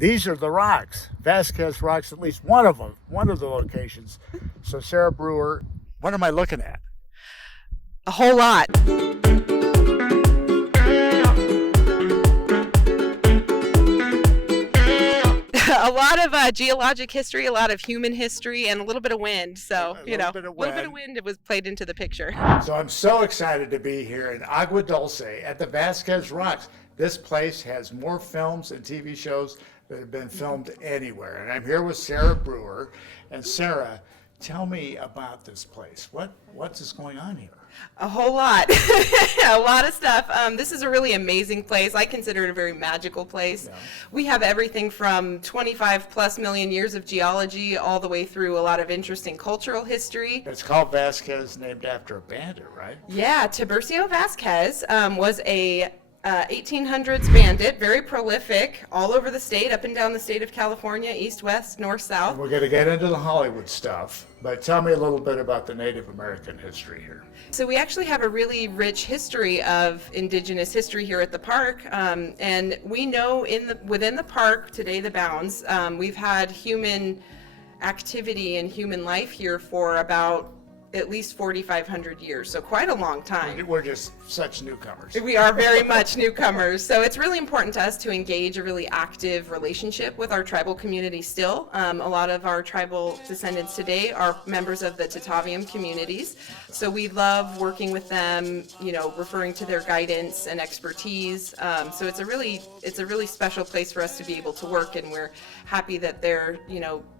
These are the rocks. Vasquez Rocks, at least one of them, one of the locations. So Sarah Brewer, what am I looking at? A whole lot. A lot of geologic history, a lot of human history, and a little bit of wind. So, a little bit of wind it was played into the picture. So I'm so excited to be here in Aqua Dulce at the Vasquez Rocks. This place has more films and TV shows that have been filmed anywhere. And I'm here with Sarah Brewer. And Sarah, tell me about this place. What's going on here? A whole lot. A lot of stuff. This is a really amazing place. I consider it a very magical place. Yeah. We have everything from 25 plus million years of geology all the way through a lot of interesting cultural history. It's called Vasquez, named after a bandit, right? Yeah, Tiburcio Vasquez was a 1800s bandit, very prolific, all over the state, up and down the state of California, east, west, north, south. We're going to get into the Hollywood stuff, but tell me a little bit about the Native American history here. So we actually have a really rich history of Indigenous history here at the park, and we know within the park, today the bounds, we've had human activity and human life here for about at least 4,500 years, so quite a long time. We're just such newcomers. We are very much newcomers, so it's really important to us to engage a really active relationship with our tribal community still. A lot of our tribal descendants today are members of the Tataviam communities, so we love working with them, referring to their guidance and expertise. So it's a really special place for us to be able to work, and we're happy that they're,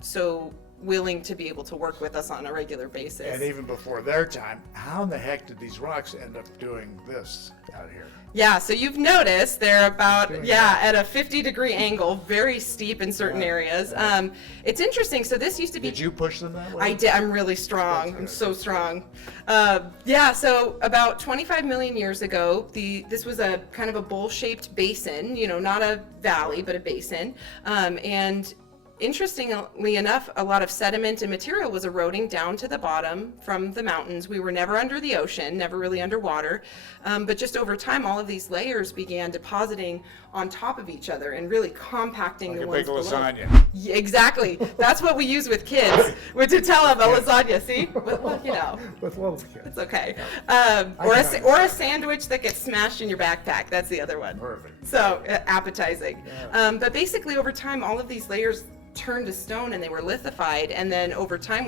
so willing to be able to work with us on a regular basis. And even before their time, how in the heck did these rocks end up doing this out here? Yeah, so you've noticed they're about, at a 50-degree angle, very steep in certain areas. Yeah. It's interesting, so this used to be... Did you push them that way? I did, I'm really strong, I'm so strong. So about 25 million years ago, this was a kind of a bowl-shaped basin, not a valley, but a basin, and interestingly enough, a lot of sediment and material was eroding down to the bottom from the mountains. We were never under the ocean, never really underwater, but just over time, all of these layers began depositing on top of each other and really compacting like the ones below. Like a lasagna. Yeah, exactly. That's what we use with kids, to tell them a lasagna. See, with little kids. It's okay. Or a sandwich that gets smashed in your backpack. That's the other one. Perfect. So appetizing. Yeah. But basically, over time, all of these layers turned to stone and they were lithified, and then over time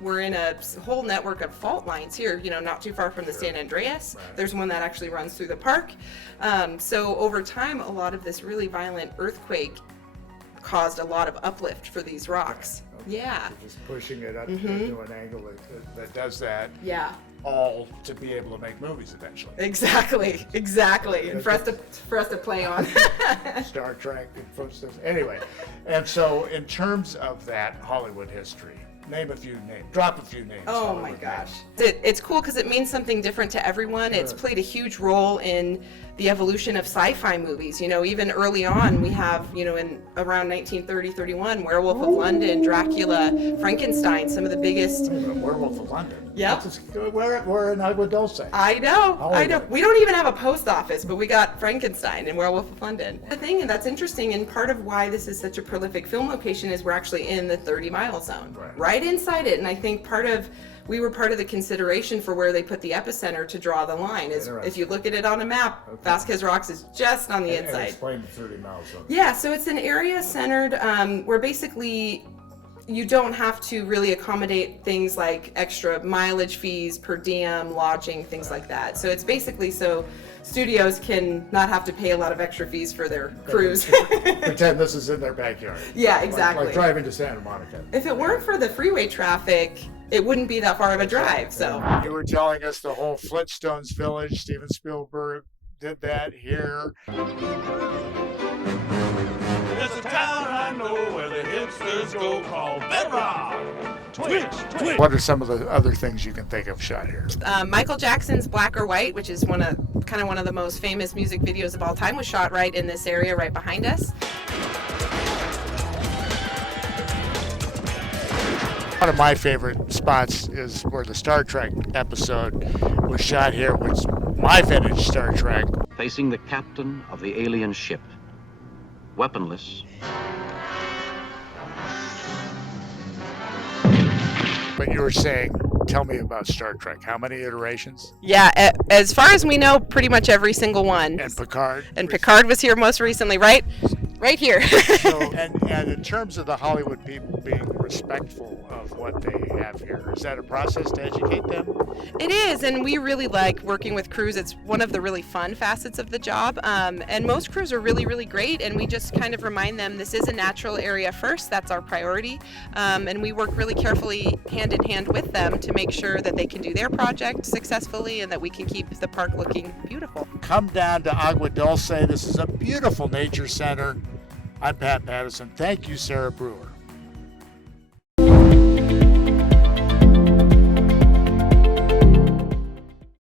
we're in a whole network of fault lines here, not too far from the San Andreas. Right. There's one that actually runs through the park. So over time, a lot of this really violent earthquake caused a lot of uplift for these rocks. Okay. Yeah. So just pushing it up into an angle that does that. Yeah. All to be able to make movies eventually. Exactly. And for us to play on. Star Trek and Flintstones. Anyway, and so in terms of that Hollywood history, name a few names. Drop a few names. Oh my gosh. It's cool because it means something different to everyone. It's played a huge role in the evolution of sci-fi movies. Even early on, we have, in around 1930-31, Werewolf of London, Dracula, Frankenstein, some of the biggest. Werewolf of London. Yep. We're in Aqua Dulce. I know. We don't even have a post office, but we got Frankenstein and Werewolf of London. The thing that's interesting, and part of why this is such a prolific film location, is we're actually in the 30-mile zone, right inside it. And I think we were part of the consideration for where they put the epicenter to draw the line. Is if you look at it on a map, Vasquez Rocks is just on the inside. And explain the 30-mile zone. Yeah, so it's an area centered where basically you don't have to really accommodate things like extra mileage fees, per diem, lodging, things like that. So it's basically so studios can not have to pay a lot of extra fees for their crews. Pretend this is in their backyard. Yeah, exactly. Like driving to Santa Monica. If it weren't for the freeway traffic, it wouldn't be that far of a drive. So you were telling us the whole Flintstones village, Steven Spielberg did that here. There's a town I know where the hipsters go called Bedrock. Twitch. What are some of the other things you can think of shot here? Michael Jackson's Black or White, which is one of the most famous music videos of all time, was shot right in this area right behind us. One of my favorite spots is where the Star Trek episode was shot here, which is my vintage Star Trek. Facing the captain of the alien ship, weaponless but you were saying, tell me about Star Trek. How many iterations? Yeah, as far as we know, pretty much every single one. And Picard? And Picard was here most recently, right here. So, and in terms of the Hollywood people being respectful of what they have here, is that a process to educate them? It is, and we really like working with crews. It's one of the really fun facets of the job, and most crews are really, really great, and we just kind of remind them this is a natural area first. That's our priority, and we work really carefully hand in hand with them to make sure that they can do their project successfully and that we can keep the park looking beautiful. Come down to Aqua Dulce. This is a beautiful nature center. I'm Pat Pattison. Thank you, Sarah Brewer.